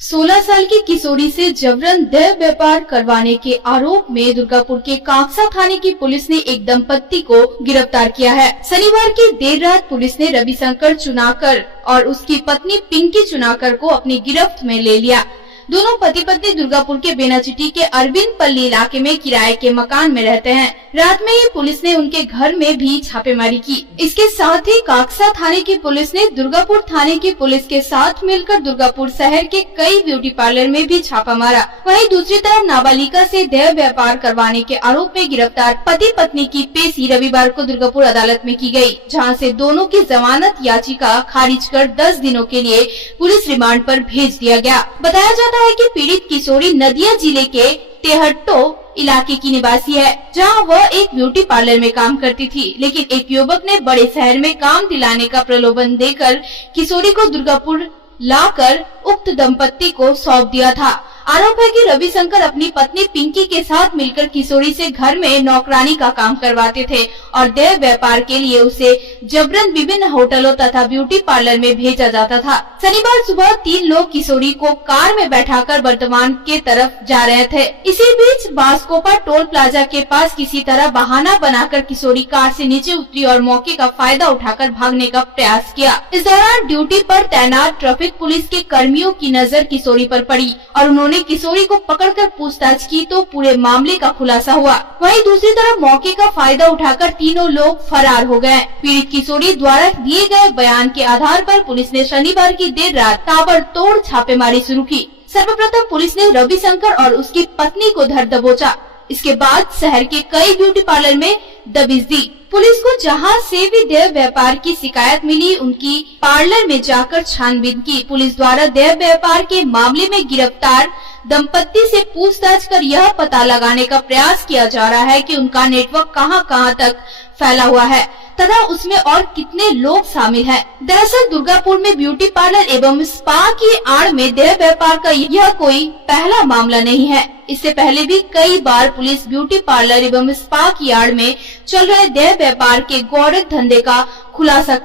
16 साल की किशोरी से जबरन देह व्यापार करवाने के आरोप में दुर्गापुर के काकसा थाने की पुलिस ने एक दंपत्ति को गिरफ्तार किया है। शनिवार की देर रात पुलिस ने रविशंकर चुनाकर और उसकी पत्नी पिंकी चुनाकर को अपनी गिरफ्त में ले लिया। दोनों पति पत्नी दुर्गापुर के बेनाचिटी के अरविंद पल्ली इलाके में किराए के मकान में रहते हैं। रात में ही पुलिस ने उनके घर में भी छापेमारी की। इसके साथ ही काकसा थाने की पुलिस ने दुर्गापुर थाने की पुलिस के साथ मिलकर दुर्गापुर शहर के कई ब्यूटी पार्लर में भी छापा मारा। वहीं दूसरी तरफ नाबालिगा से देह व्यापार करवाने के आरोप में गिरफ्तार पति पत्नी की पेशी रविवार को दुर्गापुर अदालत में की गयी, जहाँ से दोनों की जमानत याचिका खारिज कर 10 दिनों के लिए पुलिस रिमांड पर भेज दिया गया। बताया जाता है कि पीड़ित किशोरी नदिया जिले के तेहट्टो इलाके की निवासी है, जहां वह एक ब्यूटी पार्लर में काम करती थी। लेकिन एक युवक ने बड़े शहर में काम दिलाने का प्रलोभन देकर किशोरी को दुर्गापुर लाकर उक्त दंपत्ति को सौंप दिया था। आरोप है कि रविशंकर अपनी पत्नी पिंकी के साथ मिलकर किशोरी से घर में नौकरानी का काम करवाते थे और देह व्यापार के लिए उसे जबरन विभिन्न होटलों तथा ब्यूटी पार्लर में भेजा जाता था। शनिवार सुबह 3 लोग किशोरी को कार में बैठाकर वर्तमान के तरफ जा रहे थे। इसी बीच बांसकोपा टोल प्लाजा के पास किसी तरह बहाना बनाकर किशोरी कार से नीचे उतरी और मौके का फायदा उठाकर भागने का प्रयास किया। इस दौरान ड्यूटी पर तैनात ट्रैफिक पुलिस के कर्मियों की नजर किशोरी पर पड़ी और उन्होंने किशोरी को पकड़कर पूछताछ की तो पूरे मामले का खुलासा हुआ। वहीं दूसरी तरफ मौके का फायदा उठाकर तीनों लोग फरार हो गए। पीड़ित किशोरी द्वारा दिए गए बयान के आधार पर पुलिस ने शनिवार की देर रात ताबड़तोड़ छापेमारी शुरू की। सर्वप्रथम पुलिस ने रविशंकर और उसकी पत्नी को धर दबोचा। इसके बाद शहर के कई ब्यूटी पार्लर में दबिश दी। पुलिस को जहां से भी देह व्यापार की शिकायत मिली, उनकी पार्लर में जाकर छानबीन की। पुलिस द्वारा देह व्यापार के मामले में गिरफ्तार दंपत्ति से पूछताछ कर यह पता लगाने का प्रयास किया जा रहा है कि उनका नेटवर्क कहां-कहां तक फैला हुआ है तथा उसमें और कितने लोग शामिल हैं। दरअसल दुर्गापुर में ब्यूटी पार्लर एवं स्पा की आड़ में देह व्यापार का यह कोई पहला मामला नहीं है। इससे पहले भी कई बार पुलिस ब्यूटी पार्लर एवं स्पा की आड़ में चल रहे देह व्यापार के गौरव धंधे का खुलासा